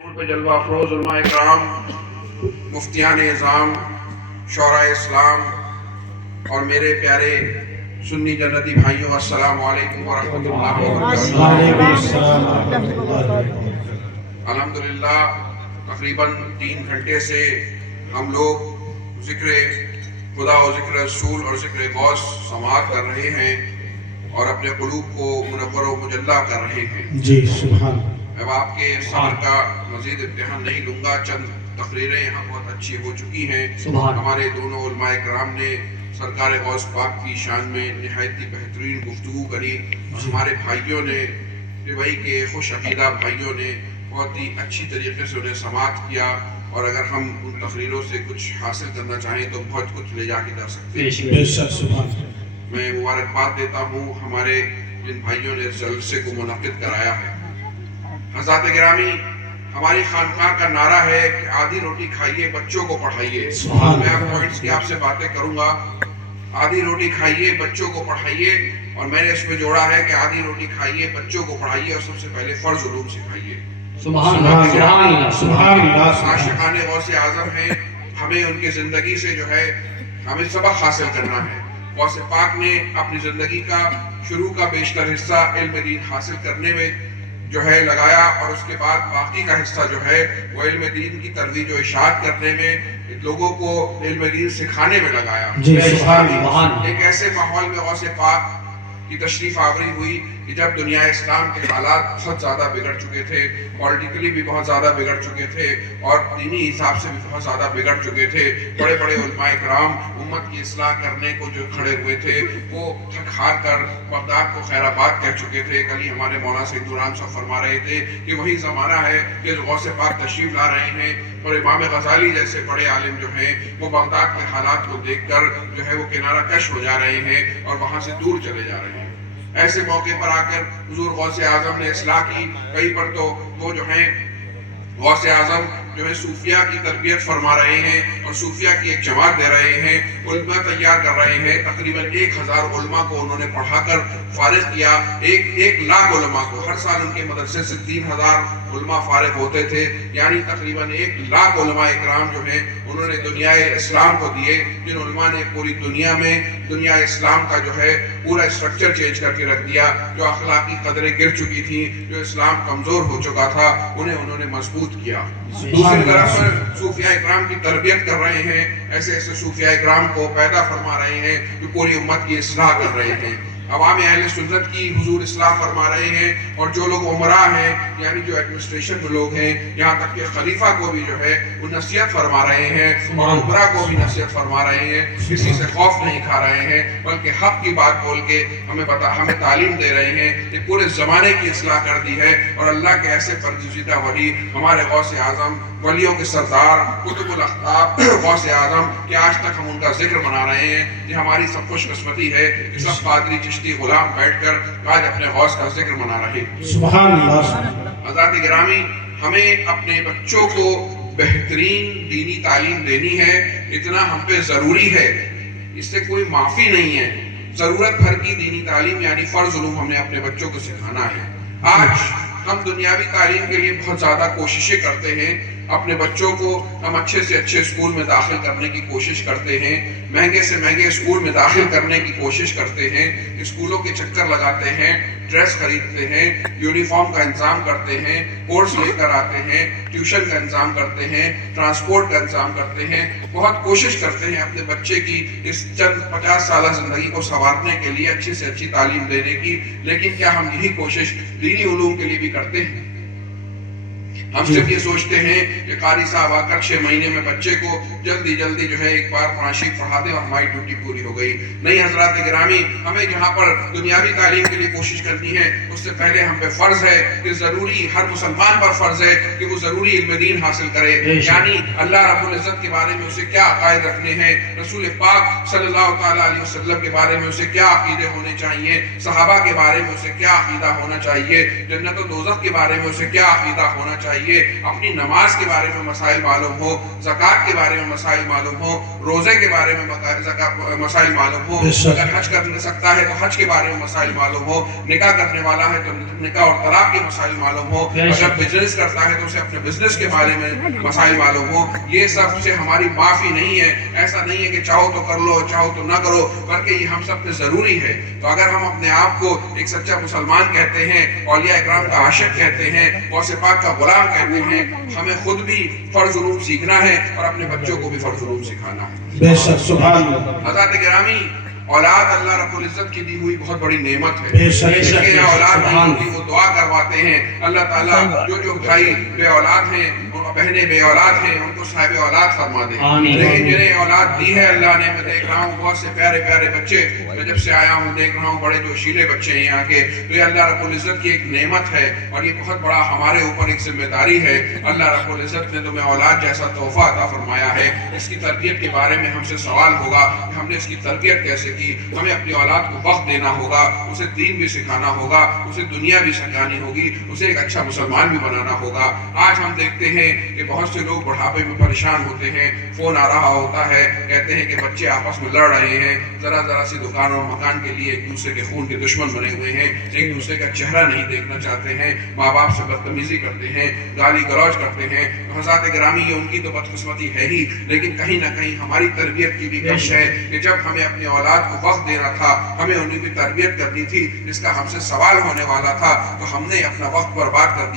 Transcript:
پہ جلوہ افروز علماء اکرام، مفتیان اعظام، شعراء اسلام اور میرے پیارے سنی جنتی بھائیوں، السلام علیکم ورحمۃ اللہ وبرکاتہ۔ الحمدللہ تقریباً 3 گھنٹے سے ہم لوگ ذکر خدا و ذکر رسول اور ذکر غوث سماعت کر رہے ہیں اور اپنے قلوب کو منور و مجلہ کر رہے ہیں۔ جی سبحان۔ اب آپ کے صبر کا مزید امتحان نہیں لوں گا، چند تقریریں یہاں بہت اچھی ہو چکی ہیں۔ ہمارے دونوں علماء کرام نے سرکار غوث پاک کی شان میں نہایت ہی بہترین گفتگو کری۔ ہمارے بھائیوں نے، دبئی کے خوش عقیدہ بھائیوں نے بہت ہی اچھی طریقے سے انہیں سماعت کیا، اور اگر ہم ان تقریروں سے کچھ حاصل کرنا چاہیں تو بہت کچھ لے جا کے جا سکتے ہیں۔ بے شک سبحان۔ میں مبارکباد دیتا ہوں ہمارے جن بھائیوں نے اس جلسے کو منعقد کرایا ہے۔ حضرات گرامی، ہماری خانقاہ کا نعرہ ہے کہ آدھی روٹی کھائیے، بچوں کو پڑھائیے۔ میں اب پوائنٹس کی آپ سے باتیں کروں گا۔ آدھی روٹی کھائیے، بچوں کو پڑھائیے، اور میں نے اس میں جوڑا ہے کہ آدھی روٹی کھائیے، بچوں کو پڑھائیے، اور سب سے پہلے فرض علوم سکھائیے۔ سبحان اللہ، سبحان اللہ۔ عاشقان غوث اعظم ہیں، ہمیں ان کی زندگی سے جو ہے ہمیں سبق حاصل کرنا ہے۔ غوث پاک نے اپنی زندگی کا شروع کا بیشتر حصہ علم دین حاصل کرنے میں جو ہے لگایا، اور اس کے بعد باقی کا حصہ جو ہے وہ علم دین کی ترویج و اشاعت کرنے میں، لوگوں کو علم دین سکھانے میں لگایا۔ ایک ایسے ماحول میں غوث پاک کی تشریف آوری ہوئی کہ جب دنیا اسلام کے حالات بہت زیادہ بگڑ چکے تھے، پولیٹیکلی بھی بہت زیادہ بگڑ چکے تھے، اور دینی حساب سے بھی بہت زیادہ بگڑ چکے تھے۔ بڑے بڑے علماء کرام امت کی اصلاح کرنے کو جو کھڑے ہوئے تھے، وہ تھک ہار کر بغداد کو خیر آباد کہہ چکے تھے۔ کل ہی ہمارے مولانا سید نوران صاحب فرما رہے تھے کہ وہی زمانہ ہے کہ غوث پاک تشریف لا رہے ہیں، اور امام غزالی جیسے بڑے عالم جو ہیں وہ بغداد کے حالات کو دیکھ کر جو ہے وہ کنارہ کش ہو جا رہے ہیں اور وہاں سے دور چلے جا رہے ہیں۔ ایسے موقع پر آ کر حضور غوث اعظم نے اصلاح کی۔ کہیں پر تو وہ جو ہیں غوث اعظم جو ہے صوفیہ کی تربیت فرما رہے ہیں اور صوفیہ کی ایک جماعت دے رہے ہیں، علماء تیار کر رہے ہیں۔ تقریباً 1000 علماء کو انہوں نے پڑھا کر فارغ کیا، 1 لاکھ علماء کو۔ ہر سال ان کے مدرسے سے 3000 علماء فارغ ہوتے تھے، یعنی تقریباً 1 لاکھ علماء اکرام جو ہیں انہوں نے دنیا اسلام کو دیے، جن علماء نے پوری دنیا میں دنیا اسلام کا جو ہے پورا اسٹرکچر چینج کر کے رکھ دیا۔ جو اخلاقی قدریں گر چکی تھیں، جو اسلام کمزور ہو چکا تھا، انہوں نے مضبوط کیا۔ دوسری طرف صوفیاء اکرام کی تربیت کر رہے ہیں، ایسے ایسے صوفیاء اکرام کو پیدا فرما رہے ہیں جو پوری امت کی اصلاح کر رہے ہیں۔ عوام اہل سنت کی حضور اصلاح فرما رہے ہیں، اور جو لوگ عمراء ہیں، یعنی جو ایڈمنسٹریشن میں لوگ ہیں، یہاں تک کہ خلیفہ کو بھی جو ہے وہ نصیحت فرما رہے ہیں، اور عمراء کو بھی نصیحت فرما رہے ہیں۔ کسی سے خوف نہیں کھا رہے ہیں، بلکہ حق کی بات بول کے ہمیں تعلیم دے رہے ہیں۔ یہ پورے زمانے کی اصلاح کر دی ہے، اور اللہ کے ایسے برگزیدہ ولی ہمارے غوث اعظم، ولیوں کے سردار، قطب الاقطاب غوث اعظم، کہ آج تک ہم ان کا ذکر منا رہے ہیں۔ یہ ہماری سب خوش قسمتی ہے کہ سب پادری چشتی غلام بیٹھ کر آج اپنے غوث کا ذکر منا رہے ہیں۔ سبحان اللہ۔ حضرات گرامی، ہمیں اپنے بچوں کو بہترین دینی تعلیم دینی ہے، اتنا ہم پہ ضروری ہے، اس سے کوئی معافی نہیں ہے۔ ضرورت بھر کی دینی تعلیم یعنی فرض علوم ہم نے اپنے بچوں کو سکھانا ہے۔ آج ہم دنیاوی تعلیم کے لیے بہت زیادہ کوششیں کرتے ہیں، اپنے بچوں کو ہم اچھے سے اچھے اسکول میں داخل کرنے کی کوشش کرتے ہیں، مہنگے سے مہنگے اسکول میں داخل کرنے کی کوشش کرتے ہیں، اسکولوں کے چکر لگاتے ہیں، ڈریس خریدتے ہیں، یونیفارم کا انتظام کرتے ہیں، کورس لے کر آتے ہیں، ٹیوشن کا انتظام کرتے ہیں، ٹرانسپورٹ کا انتظام کرتے ہیں، بہت کوشش کرتے ہیں اپنے بچے کی اس چند 50 سالہ زندگی کو سنوارنے کے لیے اچھی سے اچھی تعلیم دینے کی۔ لیکن کیا ہم یہی کوشش دینی علوم کے لیے بھی کرتے ہیں؟ ہم صرف یہ سوچتے ہیں کہ قاری صاحب آ کر 6 مہینے میں بچے کو جلدی جو ہے ایک بار قرآن شریف پڑھا دیں اور ہماری ڈیوٹی پوری ہو گئی۔ نہیں حضرات گرامی، ہمیں جہاں پر دنیاوی تعلیم کے لیے کوشش کرنی ہے، اس سے پہلے ہم پہ فرض ہے کہ ضروری ہر مسلمان پر فرض ہے کہ وہ ضروری علم دین حاصل کرے، یعنی اللہ رب العزت کے بارے میں اسے کیا عقائد رکھنے ہیں، رسول پاک صلی اللہ تعالیٰ علیہ وسلم کے بارے میں اسے کیا عقیدے ہونے چاہیے، صحابہ کے بارے میں اسے کیا عقیدہ ہونا چاہیے، جنت و دوزخ کے بارے میں اسے کیا عقیدہ ہونا چاہیے، چاہیے, اپنی نماز کے بارے میں مسائل معلوم ہو, زکوٰۃ کے بارے میں مسائل معلوم ہو, روزے کے بارے میں مسائل معلوم ہو, اگر حج کر سکتا ہے تو حج کے بارے میں مسائل معلوم ہو, نکاح کرنے والا ہے تو نکاح اور طلاق کے مسائل معلوم ہو, اگر بزنس کرتا ہے تو اسے اپنے بزنس کے بارے میں مسائل معلوم ہو. یہ سب سے ہماری معافی نہیں ہے. ایسا نہیں ہے کہ چاہو تو کر لو, چاہو تو نہ کرو, بلکہ یہ ہم سب پہ ضروری ہے. تو اگر ہم اپنے آپ کو ایک سچا مسلمان کہتے ہیں, اولیاء اکرام کا عاشق کہتے ہیں, غوث پاک کا غلام کہتے ہیں, ہمیں خود بھی فرض علوم سیکھنا ہے اور اپنے بچوں کو بھی فرض علوم سکھانا ہے. بے شک, سبحان اللہ. حضرات گرامی, اولاد اللہ رب العزت کی دی ہوئی بہت بڑی نعمت ہے. بے شک, جن کے اولاد نہیں ہوتی وہ دعا کرواتے ہیں, اللہ تعالیٰ جو بھائی بے اولاد ہیں, بہنیں بے اولاد ہیں, ان کو صاحب اولاد فرما دے. لیکن جنہیں اولاد دی ہے اللہ نے, میں دیکھ رہا ہوں بہت سے پیارے پیارے بچے, میں جب سے آیا ہوں دیکھ رہا ہوں بڑے جوشیلے بچے ہیں یہاں کے. تو یہ اللہ رب العزت کی ایک نعمت ہے اور یہ بہت بڑا ہمارے اوپر ایک ذمہ داری ہے. اللہ رب العزت نے تمہیں اولاد جیسا تحفہ عطا فرمایا ہے. اس کی تربیت کے بارے میں ہم سے سوال ہوگا کہ ہم نے اس کی تربیت کیسے کی. ہمیں اپنی اولاد کو وقت دینا ہوگا, اسے دین بھی سکھانا ہوگا, اسے دنیا بھی سکھانی ہوگی, اسے ایک اچھا مسلمان بھی بنانا ہوگا. آج ہم دیکھتے ہیں کہ بہت سے لوگ بڑھاپے میں پریشان ہوتے ہیں, فون آ رہا ہوتا ہے, کہتے ہیں کہ بچے آپس میں لڑ رہے ہیں, ذرا ذرا سی دکان اور مکان کے لیے ایک دوسرے کے خون کے دشمن بنے ہوئے ہیں, ایک دوسرے کا چہرہ نہیں دیکھنا چاہتے ہیں, ماں باپ سے بدتمیزی کرتے ہیں, گالی گلوچ کرتے ہیں. حضرات گرامی, یہ ان کی تو بدقسمتی ہے ہی, لیکن کہیں نہ کہیں ہماری تربیت کی بھی کمی ہے کہ جب ہمیں اپنی اولاد کو وقت دینا تھا, ہمیں ان کی تربیت کرنی تھی, جس کا ہم سے سوال ہونے والا تھا, تو ہم نے اپنا وقت برباد کر دیا.